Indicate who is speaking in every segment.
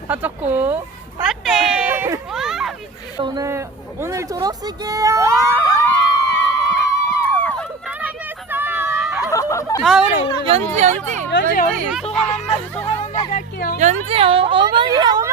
Speaker 1: 다쳤고
Speaker 2: 맞대. 와 미친.
Speaker 1: 오늘 졸업식이에요. 아 우리 연지 소감 한마디 할게요. 연지 어머니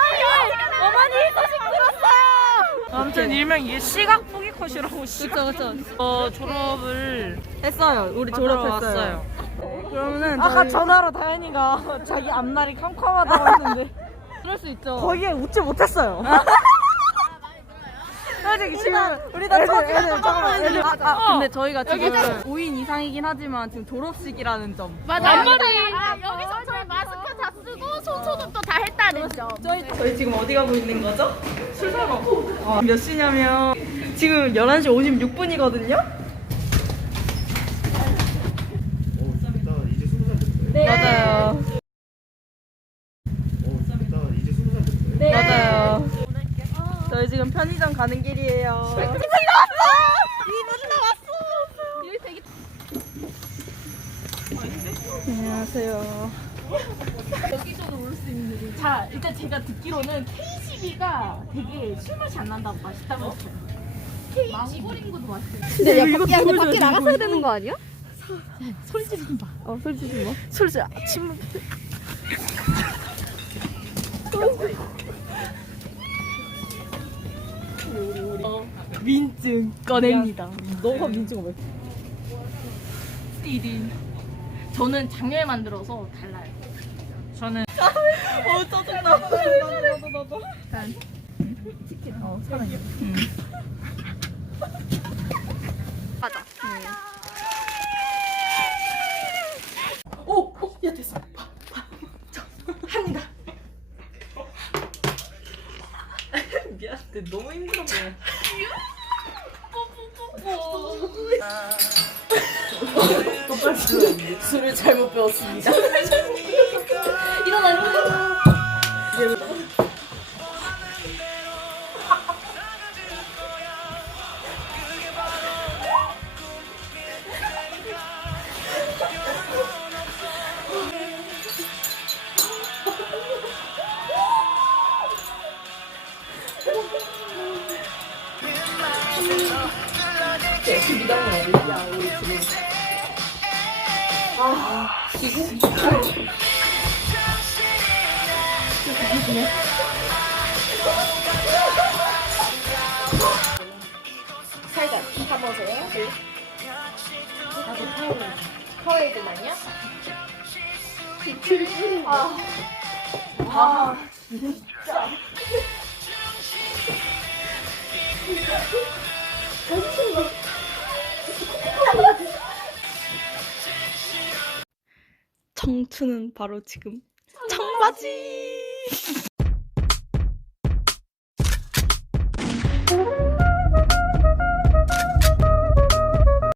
Speaker 1: 소식 들었어요.
Speaker 3: 아무튼 일명 이게 시각 포기 컷이라고.
Speaker 1: 그쵸.
Speaker 3: 졸업을
Speaker 1: 했어요. 우리 졸업했어요. 그러면은
Speaker 3: 아까 전화로 다현이가 자기 앞날이 캄캄하다고 했는데
Speaker 1: 그럴 수 있죠.
Speaker 3: 거기에 웃지 못했어요.
Speaker 1: 솔직히 지금 우리 다 애들 근데 저희가 지금 5인 이상이긴 하지만 지금 졸업식이라는 점.
Speaker 2: 맞아. 여기서 저희 마스크 다 쓰고 손 소독도 다 했다는 점.
Speaker 1: 저희 지금 어디 가고 있는 거죠? 술 사러. 몇 시냐면 지금 11시 56분이거든요.
Speaker 4: 이제 20살 됐어요?
Speaker 1: 네. 맞아요.
Speaker 4: 이제 20살 됐어요?
Speaker 1: 네. 맞아요. 저희 지금 편의점 가는 길이에요. 이분이 나왔어.
Speaker 2: 여기 되게
Speaker 1: 안녕하세요.
Speaker 2: 여기서도 올 수 있는 거고. 자, 일단 제가 듣기로는 KGB가 되게 술 맛이 안 난다고 맛있다고 했어요. 망고링고도 맛있어요.
Speaker 1: 근데 이거
Speaker 2: 근데 밖에 나가서야 되는 거 아니야?
Speaker 1: 소리 지르지 마. 침묵. 민증 꺼냅니다.
Speaker 3: 너가 민지가 왜?
Speaker 2: 띠딘. 저는 작년에 만들어서 달라요.
Speaker 3: 저는
Speaker 1: 짜증나. 나도.
Speaker 3: 사랑해.
Speaker 2: 맞아.
Speaker 1: 야 됐어. 합니다. 미안한데 너무 힘들어 보여. 술을 잘못 배웠습니다. 일어나.
Speaker 2: 살짝 가보세요. 나도 파워헤드만요? 빛을 뿌리고.
Speaker 1: 청춘은 바로 지금 청바지.